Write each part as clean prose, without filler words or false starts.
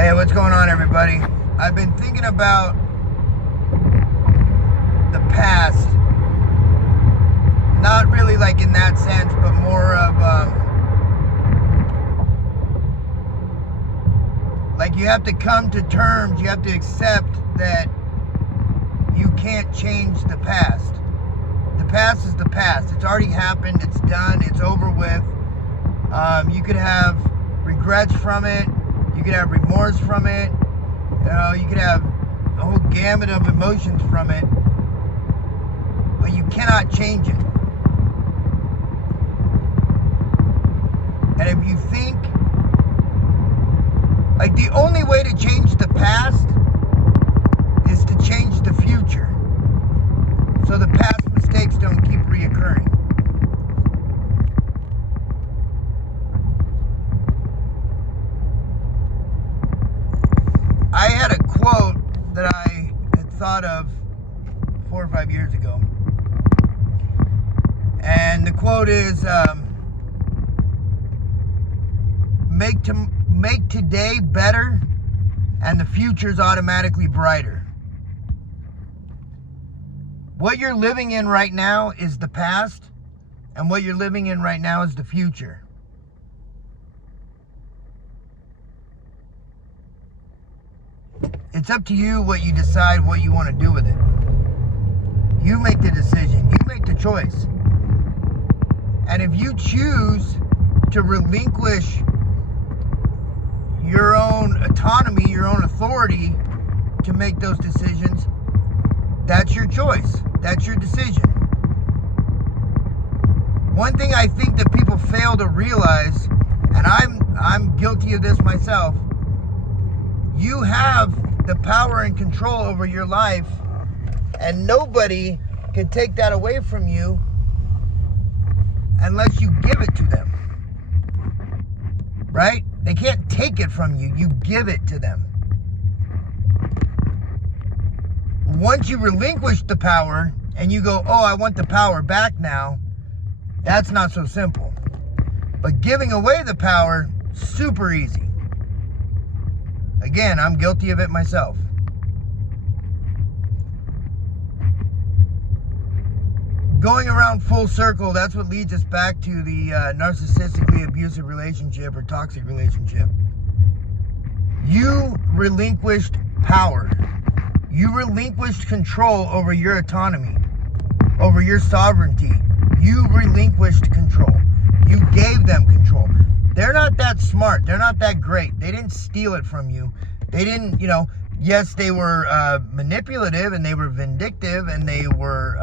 Hey, what's going on, everybody? I've been thinking about the past, not really like in that sense, but more of like you have to come to terms, you have to accept that you can't change the past. The past is the past. It's already happened, it's done, it's over with. You could have regrets from it. You could have remorse from it. You could have a whole gamut of emotions from it. But you cannot change it. And if you think, like, the only way to change the past is to change the future. So the past mistakes don't keep reoccurring. I had a quote that I had thought of 4 or 5 years ago. And the quote is, make today better and the future's automatically brighter. What you're living in right now is the past, and what you're living in right now is the future. It's up to you what you decide what you want to do with it. You make the decision. You make the choice. And if you choose to relinquish your own autonomy, your own authority to make those decisions, that's your choice. That's your decision. One thing I think that people fail to realize, and I'm guilty of this myself, you have the power and control over your life, and nobody can take that away from you unless you give it to them. Right? They can't take it from you. You give it to them. Once you relinquish the power and you go, oh, I want the power back now, that's not so simple. But giving away the power, super easy. Again, I'm guilty of it myself. Going around full circle, that's what leads us back to the narcissistically abusive relationship or toxic relationship. You relinquished power. You relinquished control over your autonomy, over your sovereignty. You relinquished control. You gave them control. They're not that smart. They're not that great. They didn't steal it from you. They didn't, yes, they were manipulative and they were vindictive and they were,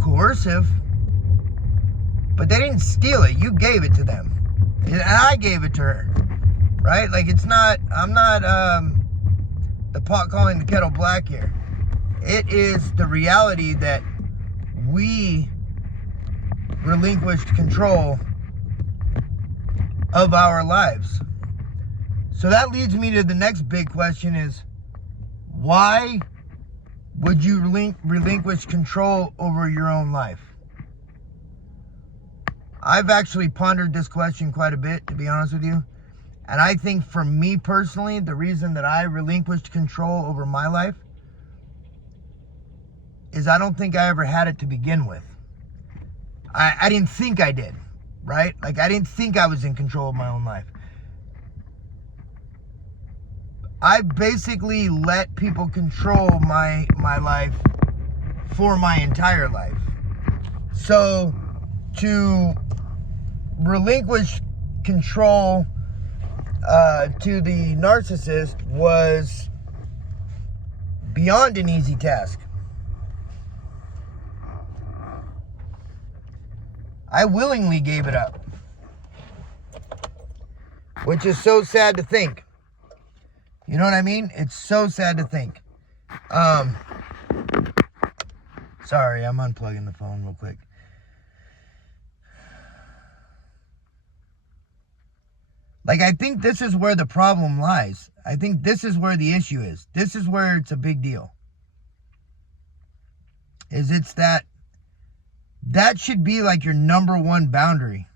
coercive. But they didn't steal it. You gave it to them. And I gave it to her. Right? Like, I'm not the pot calling the kettle black here. It is the reality that we relinquished control of our lives. So that leads me to the next big question is, why would you relinquish control over your own life? I've actually pondered this question quite a bit, to be honest with you. And I think for me personally, the reason that I relinquished control over my life is I don't think I ever had it to begin with. I didn't think I did, right? Like, I didn't think I was in control of my own life. I basically let people control my life for my entire life. So to relinquish control to the narcissist was beyond an easy task. I willingly gave it up, which is so sad to think. You know what I mean? It's so sad to think. Sorry, I'm unplugging the phone real quick. Like, I think this is where the problem lies. I think this is where the issue is. This is where it's a big deal. It's that that should be like your number one boundary.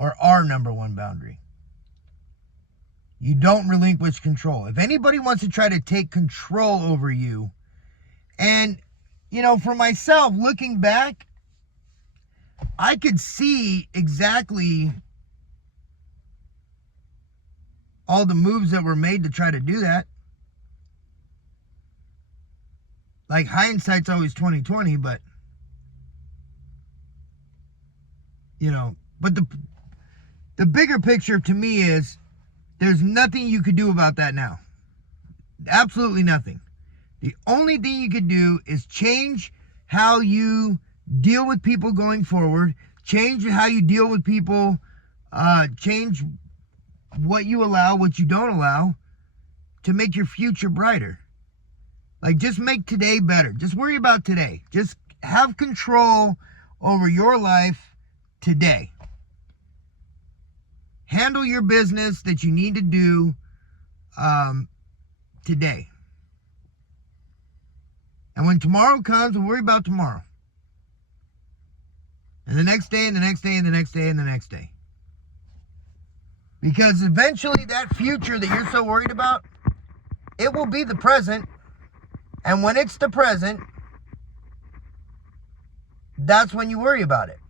or our number one boundary. You don't relinquish control. If anybody wants to try to take control over you, and, you know, for myself, looking back, I could see exactly all the moves that were made to try to do that. Like, hindsight's always 20/20, but, you know, but the bigger picture to me is there's nothing you could do about that now. Absolutely nothing. The only thing you could do is change how you deal with people going forward, change how you deal with people, change what you allow, what you don't allow, to make your future brighter. Like, just make today better. Just worry about today. Just have control over your life today. Handle your business that you need to do today. And when tomorrow comes, we'll worry about tomorrow. And the next day, and the next day, and the next day, and the next day. Because eventually that future that you're so worried about, it will be the present. And when it's the present, that's when you worry about it.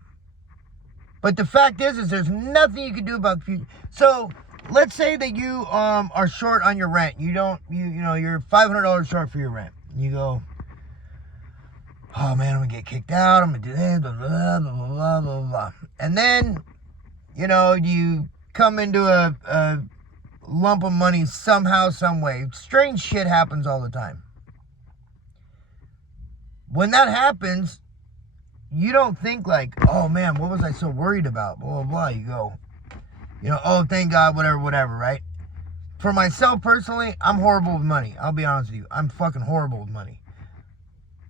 But the fact is there's nothing you can do about the future. So let's say that you are short on your rent. You know, you're $500 short for your rent. You go, oh man, I'm gonna get kicked out. I'm gonna do this, blah, blah, blah, blah, blah, blah. And then, you know, you come into a lump of money somehow, some way. Strange shit happens all the time. When that happens, you don't think like, oh man, what was I so worried about? Blah, blah, blah. You go, you know, oh, thank God, whatever, right? For myself personally, I'm horrible with money. I'll be honest with you. I'm fucking horrible with money.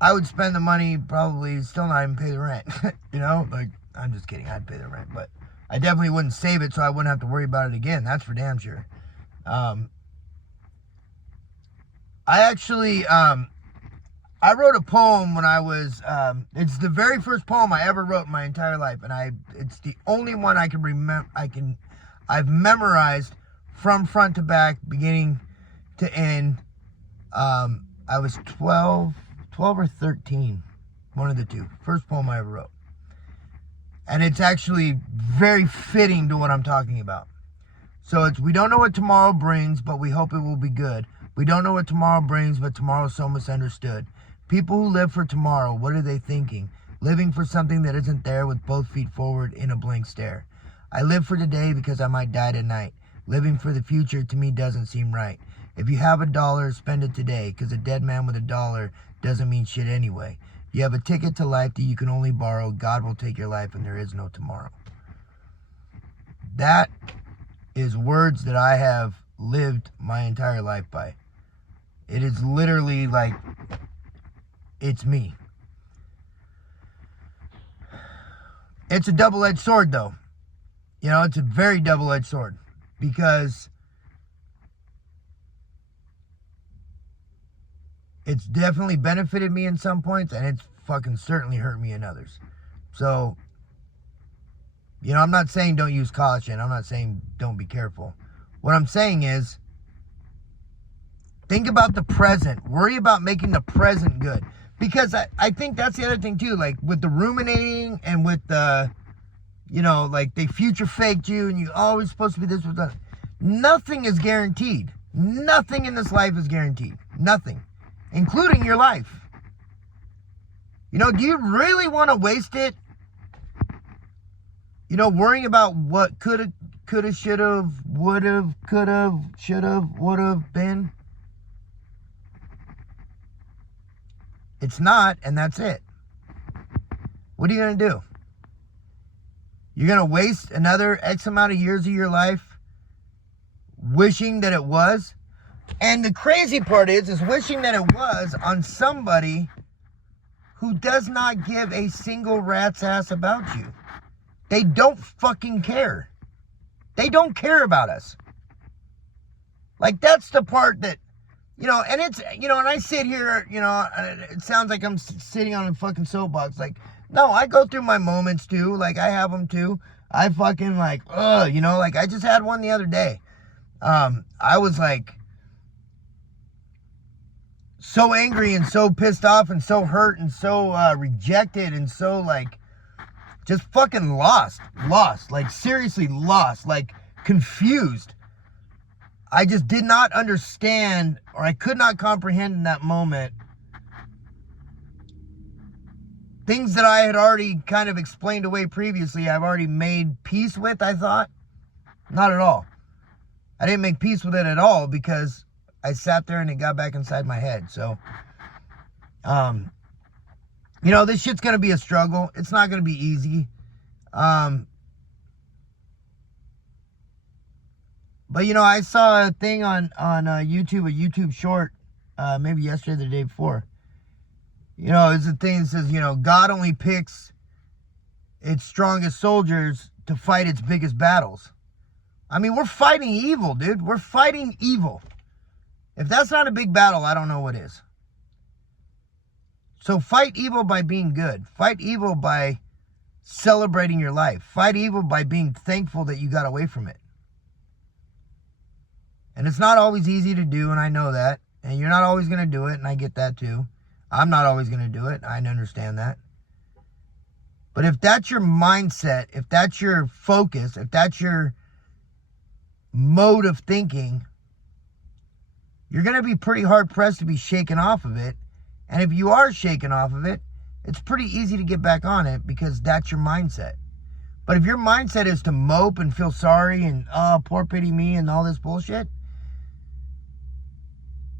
I would spend the money, probably still not even pay the rent. You know, like, I'm just kidding. I'd pay the rent, but I definitely wouldn't save it so I wouldn't have to worry about it again. That's for damn sure. I wrote a poem when I was, it's the very first poem I ever wrote in my entire life. And it's the only one I can remember, I've memorized from front to back, beginning to end. I was 12 or 13, one of the two. First poem I ever wrote. And it's actually very fitting to what I'm talking about. So it's, we don't know what tomorrow brings, but we hope it will be good. We don't know what tomorrow brings, but tomorrow's so misunderstood. People who live for tomorrow, what are they thinking? Living for something that isn't there with both feet forward in a blank stare. I live for today because I might die tonight. Living for the future to me doesn't seem right. If you have $1, spend it today, because a dead man with $1 doesn't mean shit anyway. You have a ticket to life that you can only borrow. God will take your life and there is no tomorrow. That is words that I have lived my entire life by. It is literally like, it's me. It's a double-edged sword though. You know, it's a very double-edged sword. Because it's definitely benefited me in some points, and it's fucking certainly hurt me in others. So, you know, I'm not saying don't use caution. I'm not saying don't be careful. What I'm saying is, think about the present. Worry about making the present good. Because I think that's the other thing too. Like with the ruminating and with the, you know, like they future faked you and you always supposed to be this or that. Nothing is guaranteed. Nothing in this life is guaranteed. Nothing. Including your life. You know, do you really want to waste it? You know, worrying about what coulda, shoulda, woulda, coulda, shoulda, woulda been? It's not, and that's it. What are you going to do? You're going to waste another X amount of years of your life wishing that it was? And the crazy part is wishing that it was on somebody who does not give a single rat's ass about you. They don't fucking care. They don't care about us. Like, that's the part that, you know, and it's, you know, and I sit here, you know, it sounds like I'm sitting on a fucking soapbox. Like, No, I go through my moments too. Like, I have them too. I fucking like, you know, like I just had one the other day. I was like so angry and so pissed off and so hurt and so rejected and so like just fucking lost, like seriously lost, like confused. I just did not understand, or I could not comprehend in that moment things that I had already kind of explained away previously. I've already made peace with, I thought. Not at all. I didn't make peace with it at all because I sat there and it got back inside my head. So, you know, this shit's going to be a struggle. It's not going to be easy. But, you know, I saw a thing on YouTube, a YouTube short, maybe yesterday or the day before. You know, it's a thing that says, you know, God only picks its strongest soldiers to fight its biggest battles. I mean, we're fighting evil, dude. We're fighting evil. If that's not a big battle, I don't know what is. So fight evil by being good. Fight evil by celebrating your life. Fight evil by being thankful that you got away from it. And it's not always easy to do, and I know that. And you're not always going to do it, and I get that too. I'm not always going to do it. I understand that. But if that's your mindset, if that's your focus, if that's your mode of thinking, you're going to be pretty hard-pressed to be shaken off of it. And if you are shaken off of it, it's pretty easy to get back on it because that's your mindset. But if your mindset is to mope and feel sorry and, oh, poor pity me and all this bullshit,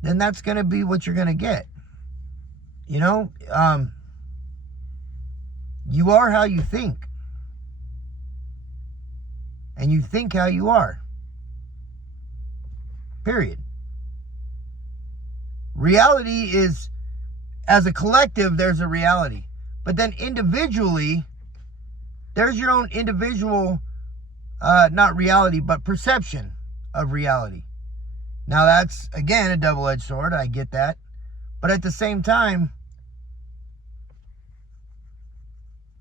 then that's going to be what you're going to get. You know, you are how you think. And you think how you are. Period. Reality is, as a collective, there's a reality. But then individually, there's your own individual, not reality, but perception of reality. Now that's, again, a double-edged sword. I get that. But at the same time,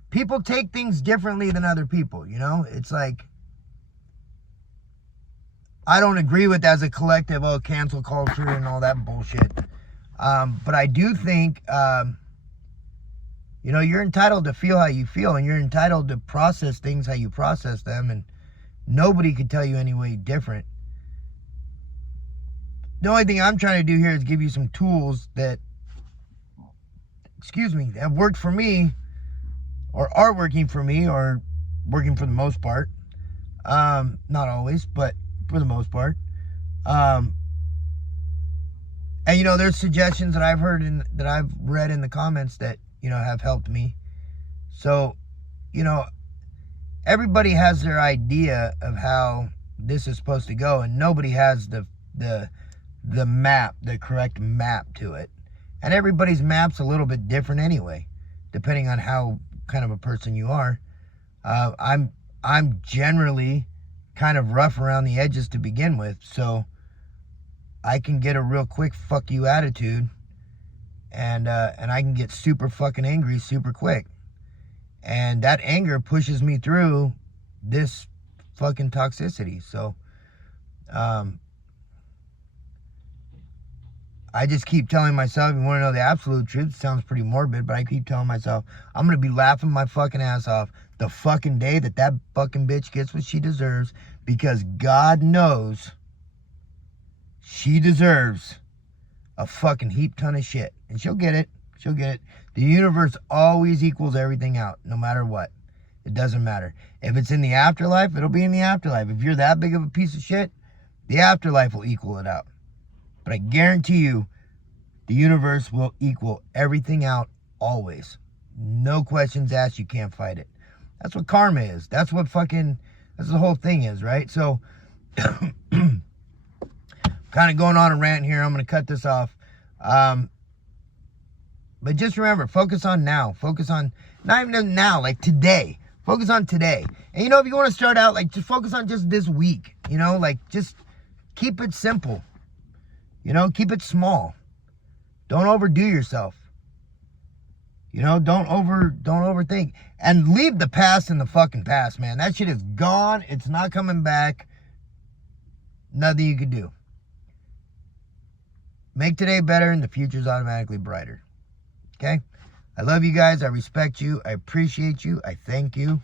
people take things differently than other people, you know? It's like, I don't agree with as a collective, cancel culture and all that bullshit. But I do think, you know, you're entitled to feel how you feel, and you're entitled to process things how you process them, and nobody could tell you any way different. The only thing I'm trying to do here is give you some tools that, have worked for me, or are working for me, or working for the most part. Not always, but for the most part. And you know, there's suggestions that I've heard and that I've read in the comments that, you know, have helped me. So, you know, everybody has their idea of how this is supposed to go, and nobody has the map, the correct map to it. And everybody's map's a little bit different anyway, depending on how kind of a person you are. I'm generally kind of rough around the edges to begin with, so I can get a real quick fuck you attitude, and I can get super fucking angry super quick. And that anger pushes me through this fucking toxicity. So I just keep telling myself, you want to know the absolute truth? It sounds pretty morbid, but I keep telling myself, I'm going to be laughing my fucking ass off the fucking day that fucking bitch gets what she deserves, because God knows she deserves a fucking heap ton of shit. And she'll get it. She'll get it. The universe always equals everything out, no matter what. It doesn't matter. If it's in the afterlife, it'll be in the afterlife. If you're that big of a piece of shit, the afterlife will equal it out. But I guarantee you, the universe will equal everything out always. No questions asked. You can't fight it. That's what karma is. That's what that's the whole thing is, right? So, kind of going on a rant here. I'm going to cut this off. But just remember, focus on now. Focus on, not even now, like today. Focus on today. And you know, if you want to start out, like, just focus on just this week. You know, like, just keep it simple. You know, keep it small. Don't overdo yourself. You know, don't overthink. And leave the past in the fucking past, man. That shit is gone. It's not coming back. Nothing you can do. Make today better and the future's automatically brighter. Okay? I love you guys. I respect you. I appreciate you. I thank you.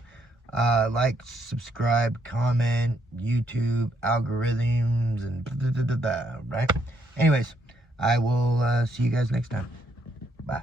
Like, subscribe, comment, YouTube, algorithms, and right? Anyways, I will see you guys next time. Bye.